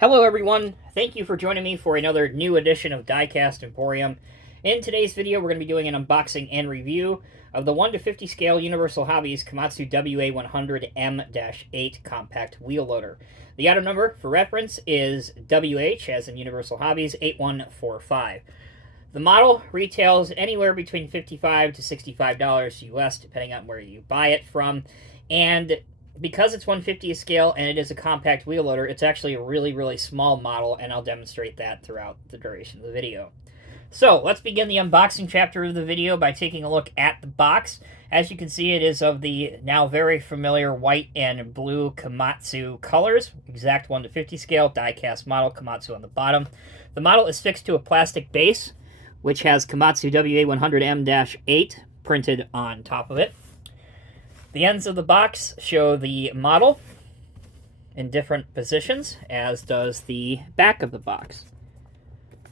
Hello everyone, thank you for joining me for another new edition of Diecast Emporium. In today's video, we're going to be doing an unboxing and review of the 1 to 50 scale Universal Hobbies Komatsu WA100 M-8 compact wheel loader. The item number for reference is WH, as in Universal Hobbies, 8145. The model retails anywhere between $55 to $65 US, depending on where you buy it from, and because it's 1/50th scale and it is a compact wheel loader, it's actually a really small model, and I'll demonstrate that throughout the duration of the video. So let's begin the unboxing chapter of the video by taking a look at the box. As you can see, it is of the now very familiar white and blue Komatsu colors, exact 1 to 50 scale, die-cast model, Komatsu on the bottom. The model is fixed to a plastic base, which has Komatsu WA100 M-8 printed on top of it. The ends of the box show the model in different positions, as does the back of the box.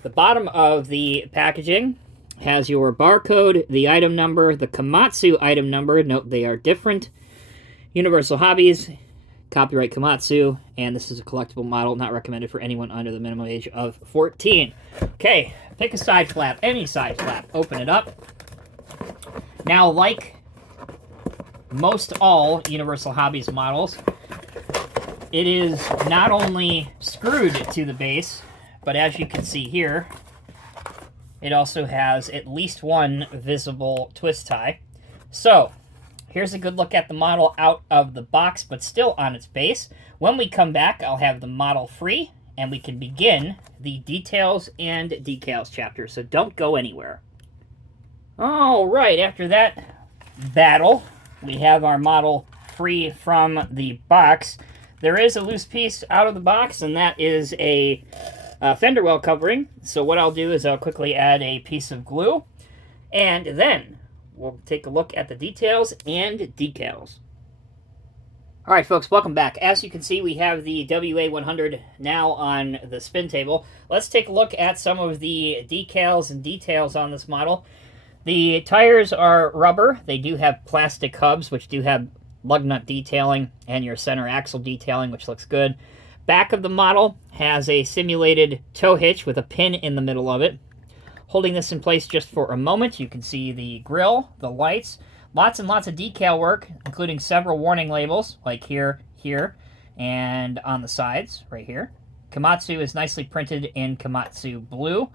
The bottom of the packaging has your barcode, the item number, the Komatsu item number. Note they are different. Universal Hobbies, copyright Komatsu, and this is a collectible model, not recommended for anyone under the minimum age of 14. Okay, pick a side flap, any side flap, open it up. Now, like most all Universal Hobbies models, it is not only screwed to the base, but as you can see here, it also has at least one visible twist tie. So, here's a good look at the model out of the box, but still on its base. When we come back, I'll have the model free, and we can begin the details and decals chapter, so don't go anywhere. All right, after that battle, we have our model free from the box. There is a loose piece out of the box, and that is a fender well covering. So what I'll do is I'll quickly add a piece of glue, and then we'll take a look at the details and decals. All right, folks, welcome back. As you can see, we have the WA100 now on the spin table. Let's take a look at some of the decals and details on this model. The tires are rubber. They do have plastic hubs, which do have lug nut detailing, and your center axle detailing, which looks good. Back of the model has a simulated tow hitch with a pin in the middle of it. Holding this in place just for a moment, you can see the grille, the lights, lots and lots of decal work, including several warning labels, like here, and on the sides, right here. Komatsu is nicely printed in Komatsu blue.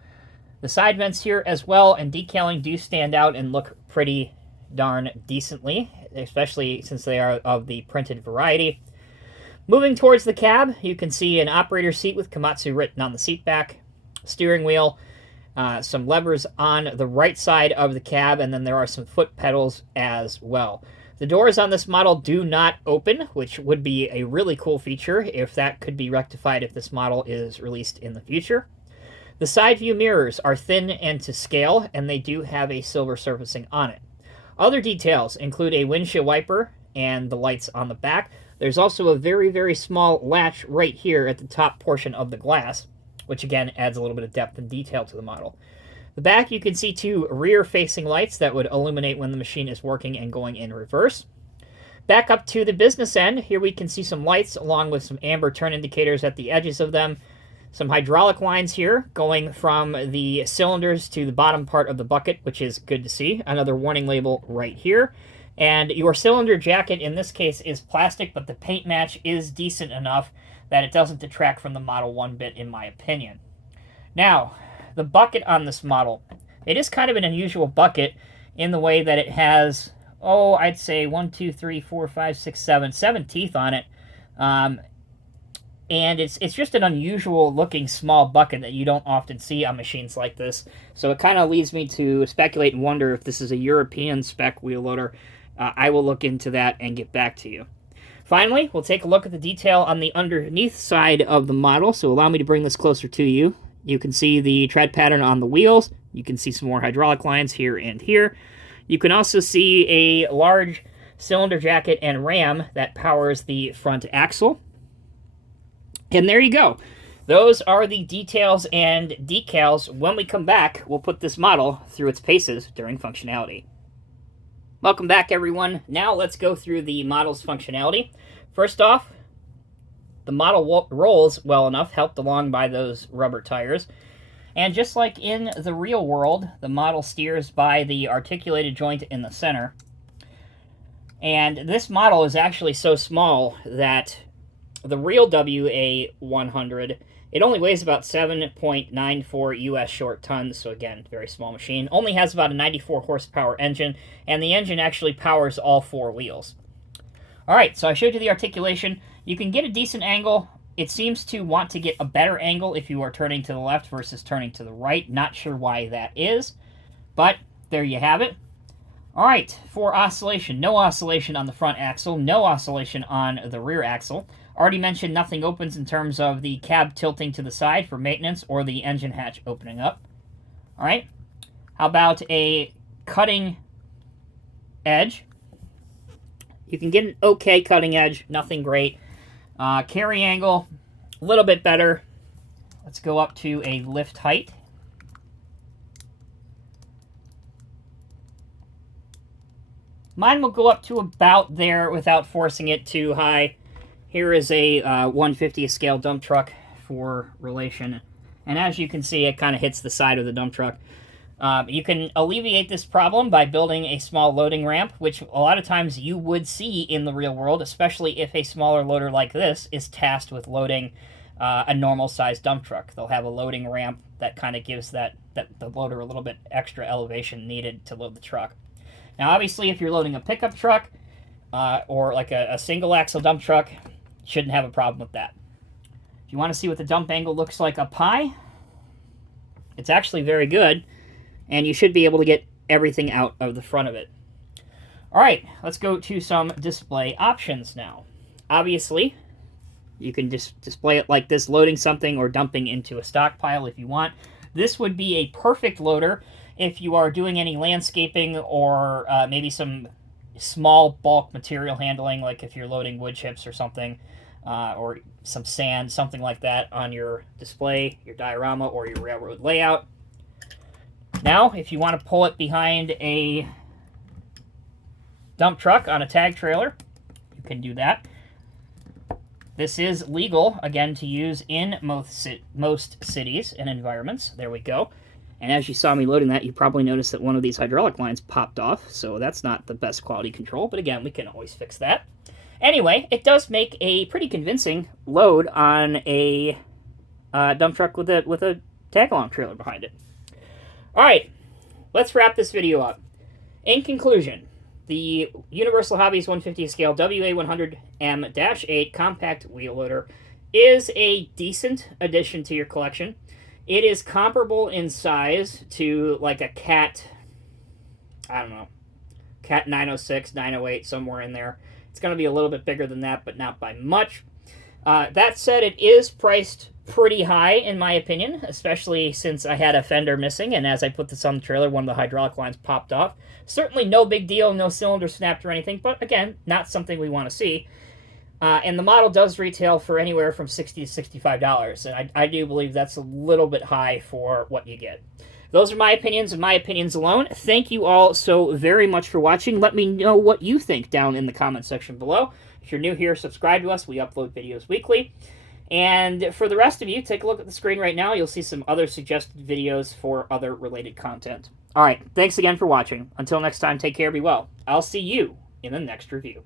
The side vents here as well and decaling do stand out and look pretty darn decently, especially since they are of the printed variety. Moving towards the cab, you can see an operator seat with Komatsu written on the seat back, steering wheel, some levers on the right side of the cab, and then there are some foot pedals as well. The doors on this model do not open, which would be a really cool feature if that could be rectified if this model is released in the future. The side view mirrors are thin and to scale, and they do have a silver surfacing on it. Other details include a windshield wiper and the lights on the back. There's also a very small latch right here at the top portion of the glass, which again adds a little bit of depth and detail to the model. The back, you can see two rear-facing lights that would illuminate when the machine is working and going in reverse. Back up to the business end, here we can see some lights along with some amber turn indicators at the edges of them. Some hydraulic lines here going from the cylinders to the bottom part of the bucket, which is good to see. Another warning label right here. And your cylinder jacket in this case is plastic, but the paint match is decent enough that it doesn't detract from the model one bit, in my opinion. Now, the bucket on this model. It is kind of an unusual bucket in the way that it has, I'd say 1, 2, 3, 4, 5, 6, 7 teeth on it. And it's just an unusual looking small bucket that you don't often see on machines like this. So it kind of leads me to speculate and wonder if this is a European spec wheel loader. I will look into that and get back to you. Finally, we'll take a look at the detail on the underneath side of the model. So allow me to bring this closer to you. You can see the tread pattern on the wheels. You can see some more hydraulic lines here and here. You can also see a large cylinder jacket and ram that powers the front axle. And there you go. Those are the details and decals. When we come back, we'll put this model through its paces during functionality. Welcome back, everyone. Now let's go through the model's functionality. First off, The model rolls well enough, helped along by those rubber tires. And just like in the real world, the model steers by the articulated joint in the center. And this model is actually so small that the real WA100, it only weighs about 7.94 US short tons, so again, very small machine. Only has about a 94 horsepower engine, and the engine actually powers all 4 wheels. Alright, so I showed you the articulation. You can get a decent angle. It seems to want to get a better angle if you are turning to the left versus turning to the right. Not sure why that is, but there you have it. Alright, for oscillation, no oscillation on the front axle, no oscillation on the rear axle. Already mentioned nothing opens in terms of the cab tilting to the side for maintenance or the engine hatch opening up. Alright, how about a cutting edge? You can get an okay cutting edge, nothing great. Carry angle, a little bit better. Let's go up to a lift height. Mine will go up to about there without forcing it too high. Here is a 1/50th scale dump truck for relation. And as you can see, it kind of hits the side of the dump truck. You can alleviate this problem by building a small loading ramp, which a lot of times you would see in the real world, especially if a smaller loader like this is tasked with loading a normal-sized dump truck. They'll have a loading ramp that kind of gives the loader a little bit extra elevation needed to load the truck. Now, obviously, if you're loading a pickup truck or like a single-axle dump truck, shouldn't have a problem with that. If you want to see what the dump angle looks like up high, it's actually very good. And you should be able to get everything out of the front of it. All right, let's go to some display options now. Obviously, you can just display it like this, loading something or dumping into a stockpile if you want. This would be a perfect loader if you are doing any landscaping or maybe some small bulk material handling, like if you're loading wood chips or something, or some sand, something like that on your display, your diorama, or your railroad layout. Now, if you want to pull it behind a dump truck on a tag trailer, you can do that. This is legal, again, to use in most cities and environments. There we go. And as you saw me loading that, you probably noticed that one of these hydraulic lines popped off, so that's not the best quality control, but again, we can always fix that. Anyway, it does make a pretty convincing load on a dump truck with a tag-along trailer behind it. Alright, let's wrap this video up. In conclusion, the Universal Hobbies 150 scale WA100M-8 compact wheel loader is a decent addition to your collection. It is comparable in size to like a Cat, I don't know, Cat 906, 908, somewhere in there. It's going to be a little bit bigger than that, but not by much. That said, it is priced pretty high, in my opinion, especially since I had a fender missing, and as I put this on the trailer, one of the hydraulic lines popped off. Certainly no big deal, no cylinder snapped or anything, but again, not something we want to see. And the model does retail for anywhere from $60 to $65, and I do believe that's a little bit high for what you get. Those are my opinions and my opinions alone. Thank you all so very much for watching. Let me know what you think down in the comment section below. If you're new here, subscribe to us. We upload videos weekly. And for the rest of you, take a look at the screen right now. You'll see some other suggested videos for other related content. All right, thanks again for watching. Until next time, take care, be well. I'll see you in the next review.